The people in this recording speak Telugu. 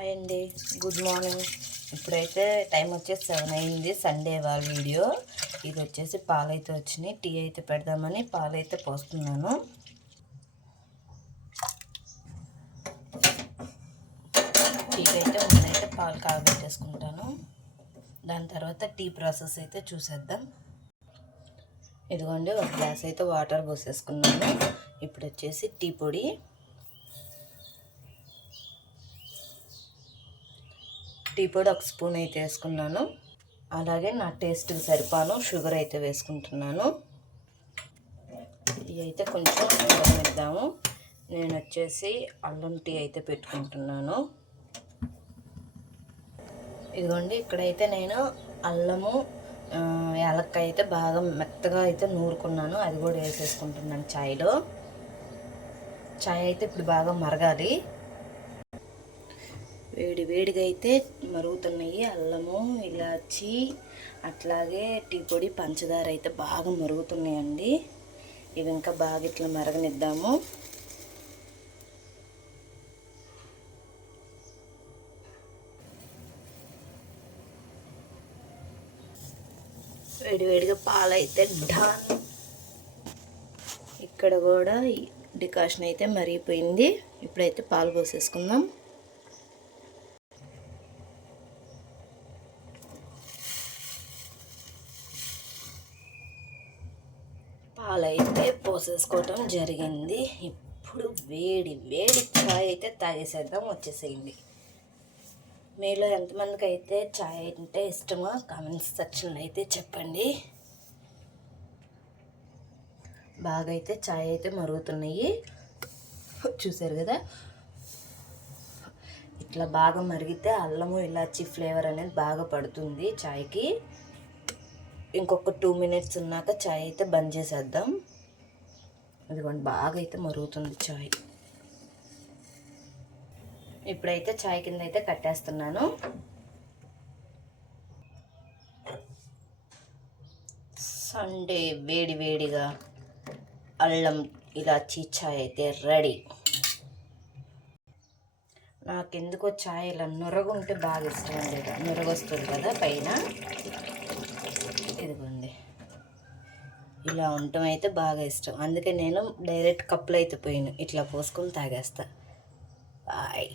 హాయ్ అండి, గుడ్ మార్నింగ్. ఇప్పుడైతే టైం వచ్చేసి 7 అయింది. సండే వాళ్ళ వీడియో. ఇది వచ్చేసి పాలైతే వచ్చినాయి. టీ అయితే పెడదామని పాలైతే పోస్తున్నాను. టీకి అయితే ముందైతే పాలు కాగబెట్టేసుకుంటాను. దాని తర్వాత టీ ప్రాసెస్ అయితే చూసేద్దాం. ఇదిగోండి, ఒక గ్లాస్ అయితే వాటర్ పోసేసుకున్నాను. ఇప్పుడు వచ్చేసి టీ పొడి, ఒక స్పూన్ అయితే వేసుకున్నాను. అలాగే నా టేస్ట్కి సరిపాను షుగర్ అయితే వేసుకుంటున్నాను. ఇవి అయితే కొంచెం ఇద్దాము. నేను వచ్చేసి అల్లం టీ అయితే పెట్టుకుంటున్నాను. ఇదిగోండి, ఇక్కడైతే నేను అల్లము యాలక్కాయ అయితే బాగా మెత్తగా అయితే నూరుకున్నాను. అది కూడా వేసేసుకుంటున్నాను చాయ్లో. చాయ్ అయితే ఇప్పుడు బాగా మరగాలి. వేడిగా అయితే మరుగుతున్నాయి. అల్లము, ఇలాచి, అట్లాగే టీ పొడి, పంచదార అయితే బాగా మరుగుతున్నాయండి. ఇవి ఇంకా బాగా ఇట్లా మరగనిద్దాము. వేడిగా పాలు అయితే డాన్. ఇక్కడ కూడా డికాషన్ అయితే మరిగిపోయింది. ఇప్పుడైతే పాలు పోసేసుకుందాం. పాలైతే పోసేసుకోవటం జరిగింది. ఇప్పుడు వేడి చాయ్ అయితే తాగేసేద్దాం. వచ్చేసేయండి. మీలో ఎంతమందికి అయితే చాయ్ అంటే ఇష్టమో కామెంట్స్ సెక్షన్లో అయితే చెప్పండి. బాగా అయితే చాయ్ అయితే మరుగుతున్నాయి. చూసారు కదా, ఇట్లా బాగా మరిగితే అల్లము ఇలాచి ఫ్లేవర్ అనేది బాగా పడుతుంది చాయ్కి. ఇంకొక 2 మినిట్స్ ఉన్నాక చాయ్ అయితే బంద్ చేసేద్దాం. ఇదిగోండి, బాగా అయితే మరుగుతుంది చాయ్. ఇప్పుడైతే చాయ్ కింద అయితే కట్టేస్తున్నాను. సండే వేడిగా అల్లం ఇలాచి చాయ్ అయితే రెడీ. నాకెందుకో చాయ్ ఇలా నురగుంటే బాగా ఇష్టం అండి. నురగొస్తుంది కదా పైన. ఇదిగోండి, ఇలా ఉండటం అయితే బాగా ఇష్టం. అందుకే నేను డైరెక్ట్ కప్పులో అయితే పోయాను, ఇట్లా పోసుకొని తాగేస్తా. బాయ్.